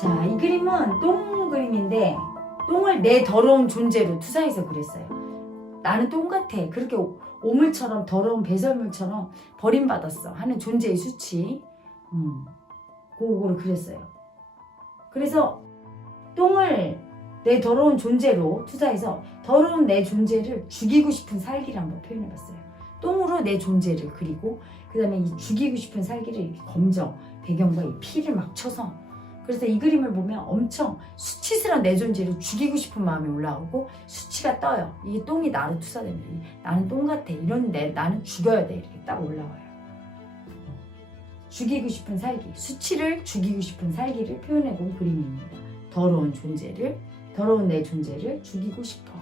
자, 이 그림은 똥 그림인데 똥을 내 더러운 존재로 투사해서 그랬어요. 나는 똥 같아. 그렇게 오- 오물처럼 더러운 배설물처럼 버림받았어. 하는 존재의 수치. 음, 그거를 그랬어요. 그래서 똥을 내 더러운 존재로 투사해서 더러운 내 존재를 죽이고 싶은 살기를 한번 표현해봤어요. 똥으로 내 존재를 그리고 그 다음에 이 죽이고 싶은 살기를 검정 배경과 이 피를 막 쳐서 그래서 이 그림을 보면 엄청 수치스러운 내 존재를 죽이고 싶은 마음이 올라오고 수치가 떠요. 이게 똥이 나로 투사됩니다. 이 나는 똥 같아. 이런 내 나는 죽여야 돼. 이렇게 딱 올라와요. 죽이고 싶은 살기, 수치를 죽이고 싶은 살기를 표현해 본 그림입니다. 더러운 존재를, 더러운 내 존재를 죽이고 싶어.